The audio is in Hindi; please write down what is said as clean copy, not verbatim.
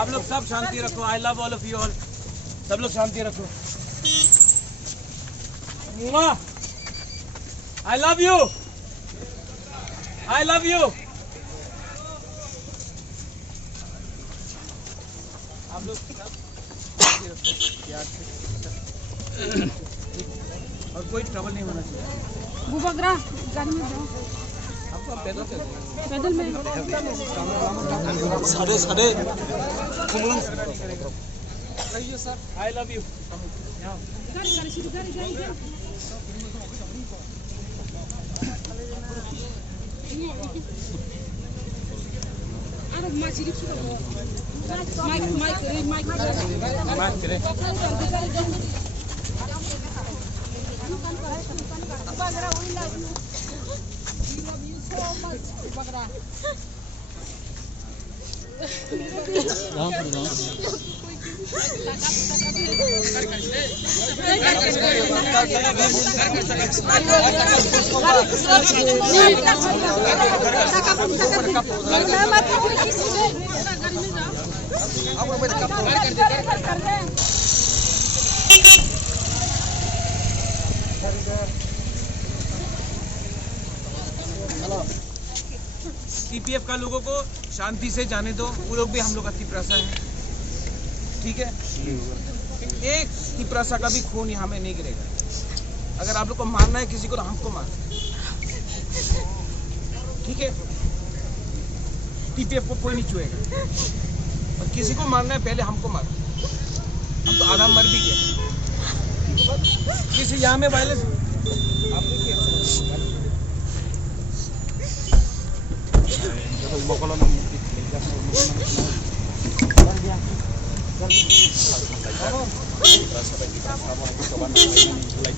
आप लोग सब शांति रखो। I love all of you all. सब लोग शांति रखो। I love you. I love you. आप लोग और कोई ट्रबल नहीं होना चाहिए। बुबगरा गाड़ी में जाओ। आपको पैदल पैदल में साढ़े sir. I love you. CPF का लोगों को शांति से जाने दो। वो लोग भी हम लोग का तिपरासा है, ठीक है। एक तिपरासा का भी खून यहाँ में नहीं गिरेगा। अगर आप लोग को मारना है किसी को तो हमको मारना, ठीक है। टीपीएफ को कोई नहीं छुएगा और किसी को मारना है पहले हमको मारना। हम तो आधा मर भी गए। किसी यहाँ में वायलेंस आप देखिए